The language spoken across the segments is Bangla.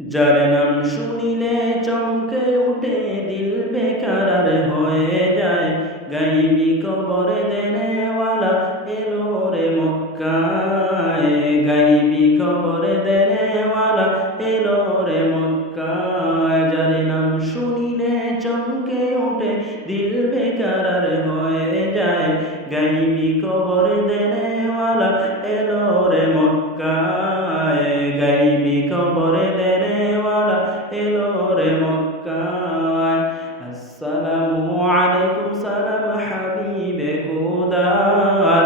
যার নাম শুনিলে চমকে উঠে দিল বেকারার হয়ে যায়। গাইবি কবর দেনেওয়ালা এলো রে মক্কায়, গাইবি কবর দেনেওয়ালা এলো রে মক্কায়। যার নাম শুনিলে চমকে উঠে দিল বেকারার হয়ে যায়। গাইবি কবর দেনেওয়ালা এলো রে মক্কায়, গাইবি কবর দেনেওয়ালা এলো রে মক্কায়। আসসালামু আলাইকুম সালাম হাবিবে খোদার,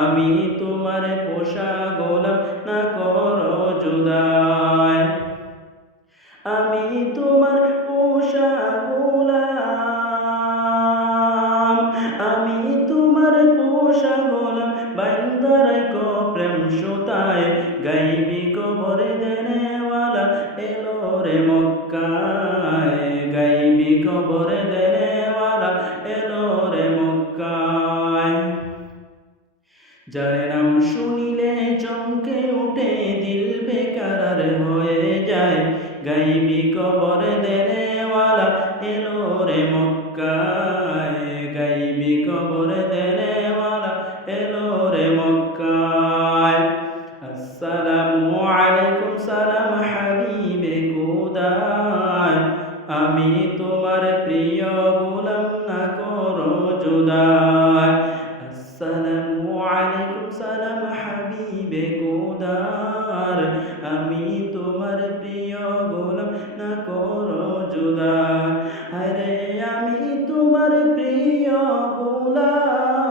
আমি তোমার পোষা গোলাম না করো জুদাই। আমি তোমার পোষা গোলাম, আমি তোমার পোষা গোলাম, বান্দা রাখো প্রেম সুতায়। গাইবি কবর দেনেওয়ালা এলো রে মক্কায়, গাইবি কবর দেনেওয়ালা এলো রে মক্কায়। যার নাম শুনিলে চমকে উঠে দিল বেকারার হয়ে যায়। গাইবি কবর দেনেওয়ালা এলো রে মক্কায়, গাইবি কবর দেনেওয়ালা এলো রে মক্কায়। আসসালামু আলাইকুম সালাম হাবিবে খোদার, আমি তোমার প্রিয় গোলাম না করো জুদাই। আসসালামু আলাইকুম সালাম হাবিবে খোদার, আমি তোমার প্রিয় গোলাম না করো জুদাই। আরে আমি তোমার প্রিয় গোলাম,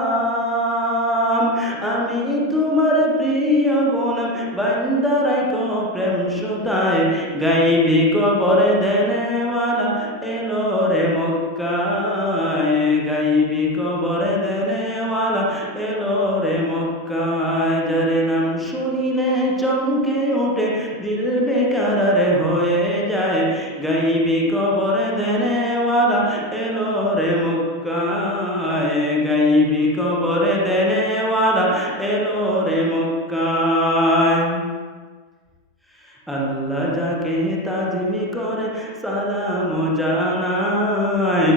আমি তোমার প্রিয় গোলাম, বান্দা রাখো প্রেম সুতায়। গাইবি কবর দেনেওয়ালা এলো রে মক্কায়, গাইবি কবর দেনেওয়ালা এলো রে মক্কায়। যার নাম শুনিলে চমকে উঠে দিল বেকারার হয়ে যায়। গাইবি কবর দেনেওয়ালা এলো রে মক্কায়, গাইবি কবর দেনেওয়ালা এলো রে মক্কায়। আল্লাহ যাকে তাজমি করে সালাম জানায়,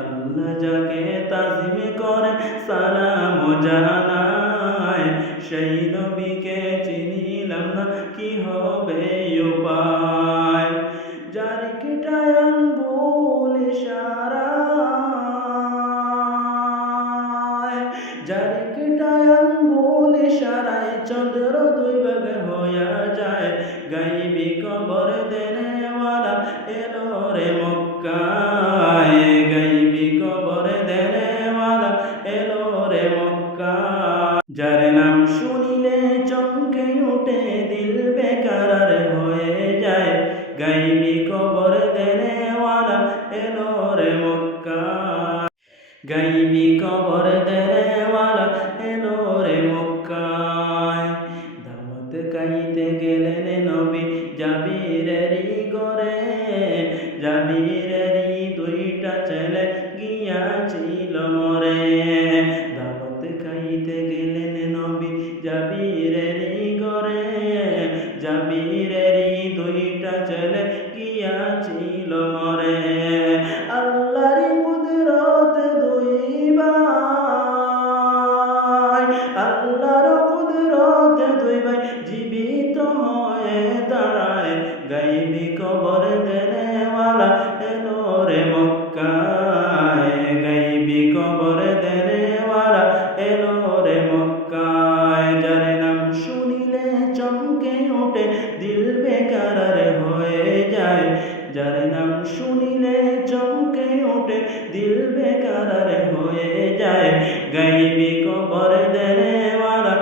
আল্লাহ যাকে তাজমি করে সালাম জানায়। সেই নবীকে চিনিলাম না, কি হবে উপায়। যার কিটায় আঙ্গুল ইশারায়, যার কিটায় আঙ্গুল ইশারায় চন্দ্র দুই ভাগ হইয়া যায়। গাইবি কবর দেনেওয়ালা এলো রে মক্কায়, গাইবি কবর দেনেওয়ালা এলো রে মক্কায়। যার নাম শুনিলে চমকে উঠে দিল বেকারার হয়ে যায়। গাইবি কবর দেনেওয়ালা এলো রে মক্কায়, গাইবি কবর দেনেওয়ালা এলো রে মক্কায়। দাওয়াত খাইতে গেলেন নবী জাবিরেরই ঘরে, জাবিরেরই দুইটা ছেলে গিয়াছিল মরে। দাওয়াত খাইতে গেলেন নবী জাবিরেরই ঘরে, জাবিরেরই দুইটা ছেলে গিয়াছিল মরে। আল্লাহর কুদরত দুই ভাই, আল্লাহর কুদরত দুই ভাই জীবিত হয়ে দাঁড়ায়। গাইবি কবর দেনেওয়ালা এলো রে মক্কায়, গাইবি কবর দেনেওয়ালা এলো রে মক্কায়। যার নাম শুনিলে চমকে উঠে দিল বেকারার হয়ে যায়। যার নাম শুনিলে চমকে উঠে দিল বেকারার হয়ে যায়। গাইবি কবর দেনেওয়ালা